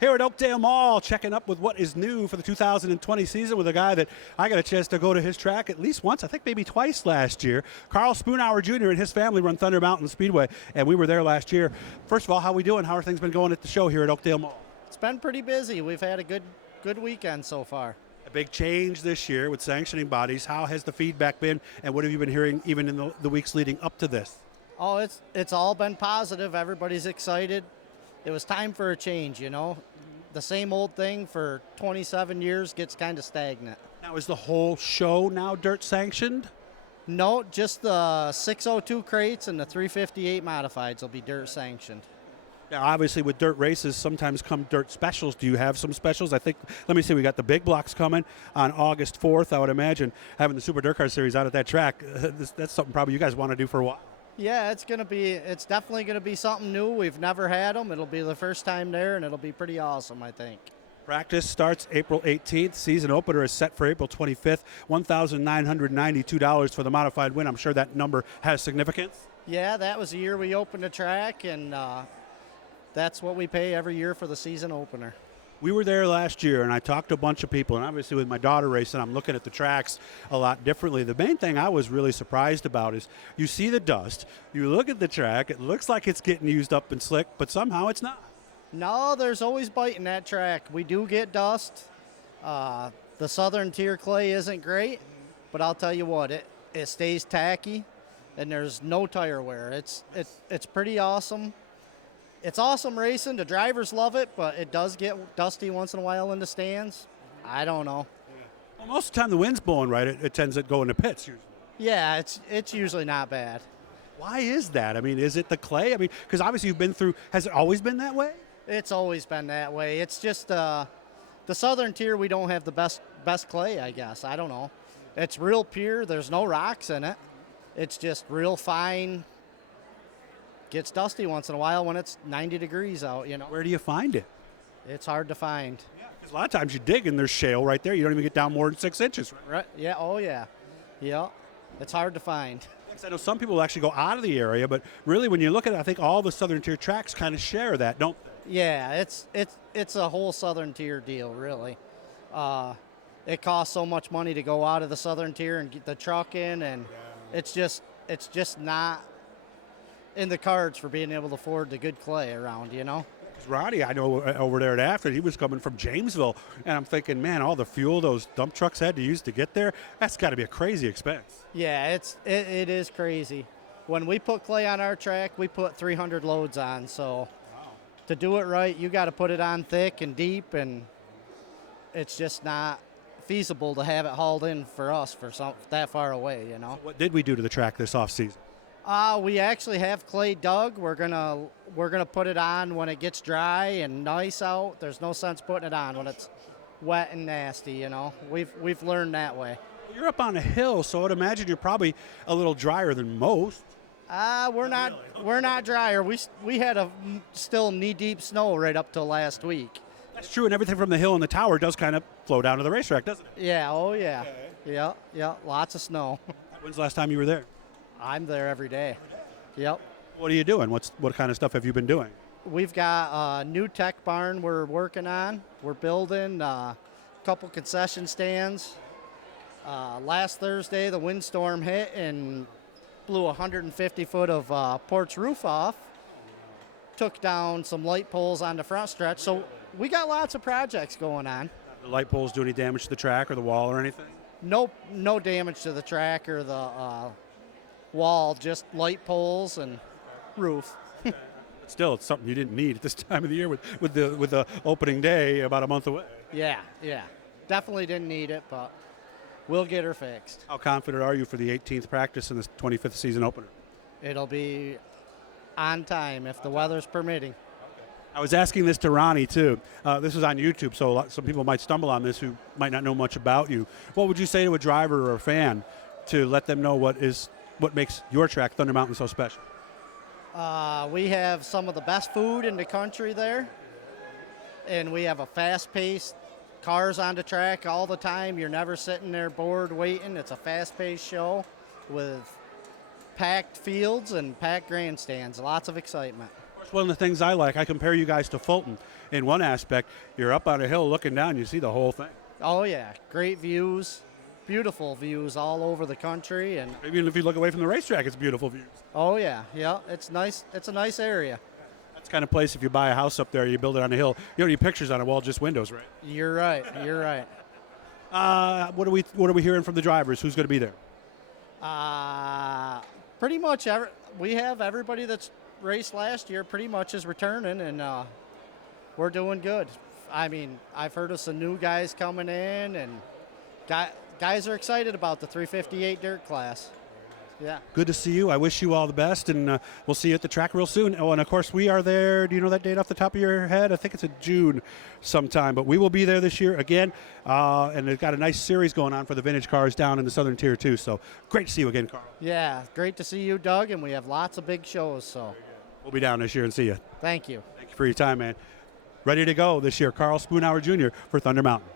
Here at Oakdale Mall, checking up with what is new for the 2020 season with a guy that I got a chance to go to his track at least once, I think maybe twice last year. Karl Spoonhower Jr. and his family run Thunder Mountain Speedway, and we were there last year. First of all, how are we doing? How are things been going at the show here at Oakdale Mall? It's been pretty busy. We've had a good weekend so far. A big change this year with sanctioning bodies. How has the feedback been, and what have you been hearing even in the weeks leading up to this? Oh, it's all been positive. Everybody's excited. It was time for a change, you know. The same old thing for 27 years gets kind of stagnant. Now, is the whole show now dirt sanctioned? No, just the 602 crates and the 358 modifieds will be dirt sanctioned. Now, obviously, with dirt races, sometimes come dirt specials. Do you have some specials? I think, let me see, we got the big blocks coming on August 4th. I would imagine having the Super Dirt Car Series out at that track, that's something probably you guys want to do for a while. Yeah, it's definitely going to be something new. We've never had them. It'll be the first time there, and it'll be pretty awesome, I think. Practice starts April 18th. Season opener is set for April 25th. $1,992 for the modified win. I'm sure that number has significance. Yeah, that was the year we opened the track, and that's what we pay every year for the season opener. We were there last year, and I talked to a bunch of people, and obviously with my daughter racing, I'm looking at the tracks a lot differently. The main thing I was really surprised about is you see the dust, you look at the track, it looks like it's getting used up and slick, but somehow it's not. No, there's always bite in that track. We do get dust. The Southern Tier clay isn't great, but I'll tell you what, it stays tacky, and there's no tire wear. It's pretty awesome. It's awesome racing. The drivers love it, but it does get dusty once in a while in the stands. I don't know. Well, most of the time the wind's blowing right, it tends to go into pits usually. Yeah, it's usually not bad. Why is that? I mean, is it the clay? I mean, because obviously you've been through, has it always been that way? It's always been that way. It's just the Southern Tier, we don't have the best clay, I guess. I don't know. It's real pure. There's no rocks in it. It's just real fine. Gets dusty once in a while when it's 90 degrees out, you know. Where do you find it? It's hard to find. Yeah, because a lot of times you dig and there's shale right there. You don't even get down more than 6 inches. Right? Yeah. Oh, yeah. Yeah. It's hard to find. I know some people actually go out of the area, but really when you look at it, I think all the Southern Tier tracks kind of share that, don't they? Yeah, it's a whole Southern Tier deal, really. It costs so much money to go out of the Southern Tier and get the truck in, and it's just not in the cards for being able to afford the good clay around, you know. Roddy, I know over there at Afton, he was coming from Jamesville, and I'm thinking, man, all the fuel those dump trucks had to use to get there, that's got to be a crazy expense. Yeah, it is crazy. When we put clay on our track, we put 300 loads on, so to do it right, you got to put it on thick and deep, and it's just not feasible to have it hauled in for us for that far away, you know. So what did we do to the track this off season? We actually have clay dug. We're gonna put it on when it gets dry and nice out. There's no sense putting it on when it's wet and nasty, you know. We've learned that way. You're up on a hill, so I'd imagine you're probably a little drier than most. We're not drier. We had still knee-deep snow right up till last week. That's true, and everything from the hill and the tower does kind of flow down to the racetrack, doesn't it? Yeah, oh yeah. Okay. Yeah, lots of snow. When's the last time you were there? I'm there every day. Yep. What are you doing? What kind of stuff have you been doing? We've got a new tech barn we're working on. We're building a couple concession stands. Last Thursday, the windstorm hit and blew 150 foot of porch roof off. Took down some light poles on the front stretch. So we got lots of projects going on. The light poles do any damage to the track or the wall or anything? No damage to the track or the wall, just light poles and roof. Still, it's something you didn't need at this time of the year with the opening day about a month away. Yeah. Definitely didn't need it, but we'll get her fixed. How confident are you for the 18th practice and the 25th season opener? It'll be on time if the weather's permitting. I was asking this to Ronnie, too. This is on YouTube, so some people might stumble on this who might not know much about you. What would you say to a driver or a fan to let them know what makes your track, Thunder Mountain, so special? We have some of the best food in the country there, and we have a fast-paced cars on the track all the time. You're never sitting there bored waiting. It's a fast-paced show with packed fields and packed grandstands. Lots of excitement. One of the things I like, I compare you guys to Fulton. in one aspect. You're up on a hill looking down, you see the whole thing. Oh yeah, great views, beautiful views all over the country, and Even if you look away from the racetrack, it's beautiful views. oh yeah, it's nice. It's a nice area. That's the kind of place, if you buy a house up there, you build it on a hill, you don't need pictures on a wall, just windows, right? You're right. You're right. What are we hearing from the drivers? Who's going to be there? Pretty much we have everybody that's raced last year pretty much is returning, and we're doing good. I mean, I've heard of some new guys coming in, and guys are excited about the 358 dirt class. Yeah. Good to see you. I wish you all the best, and we'll see you at the track real soon. Oh, and of course, we are there. Do you know that date off the top of your head? I think it's in June sometime, but we will be there this year again, and they've got a nice series going on for the vintage cars down in the Southern Tier, too. So great to see you again, Karl. Yeah, great to see you, Doug, and we have lots of big shows, so. We'll be down this year and see you. Thank you. Thank you for your time, man. Ready to go this year, Karl Spoonhower Jr. for Thunder Mountain.